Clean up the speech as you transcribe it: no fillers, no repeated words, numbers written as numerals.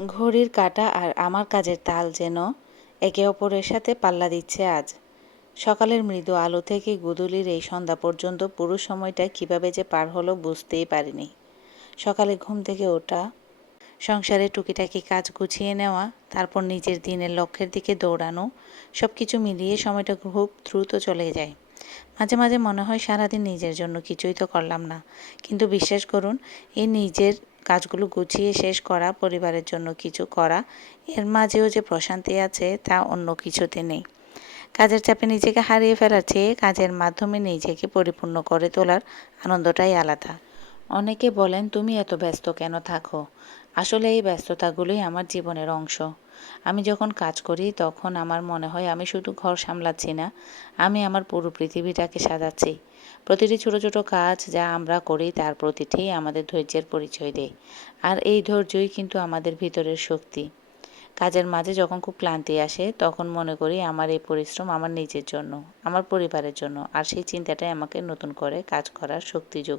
ঘড়ির কাঁটা আর আমার কাজের তাল যেন একে অপরের সাথে পাল্লা দিচ্ছে আজ। সকালের মৃদু আলো থেকে গোধূলির এই সন্ধ্যা পর্যন্ত পুরো সময়টা কীভাবে যে পার হলো বুঝতেই পারিনি। সকালে ঘুম থেকে ওঠা, সংসারে টুকিটাকি কাজ গুছিয়ে নেওয়া, তারপর নিজের দিনের লক্ষ্যের দিকে দৌড়ানো, সব কিছু মিলিয়ে সময়টা খুব দ্রুত চলে যায়। মাঝে মাঝে মনে হয় সারাদিন নিজের জন্য কিছুই তো করলাম না, কিন্তু বিশ্বাস করুন, এই নিজের কাজগুলো গুছিয়ে শেষ করা, পরিবারের জন্য কিছু করা, এর মাঝেও যে প্রশান্তি আছে তা অন্য কিছুতে নেই। কাজের চাপে নিজেকে হারিয়ে ফেলার চেয়ে কাজের মাধ্যমে নিজেকে পরিপূর্ণ করে তোলার আনন্দটাই আলাদা। অনেকে বলেন, তুমি এত ব্যস্ত কেন থাকো? আসলে এই ব্যস্ততাগুলোই আমার জীবনের অংশ। আমি যখন কাজ করি তখন আমার মনে হয় আমি শুধু ঘর সামলাচ্ছি না, আমি আমার পুরো পৃথিবীটাকে সাজাচ্ছি। প্রতিটি ছোট ছোট কাজ যা আমরা করি তার প্রতিটিই আমাদের ধৈর্যের পরিচয় দেয়। আর এই ধৈর্যই কিন্তু আমাদের ভিতরের শক্তি। কাজের মাঝে যখন খুব ক্লান্তি আসে তখন মনে করি আমার এই পরিশ্রম আমার নিজের জন্য, আমার পরিবারের জন্য, আর সেই চিন্তাটাই আমাকে নতুন করে কাজ করার শক্তি যোগায়।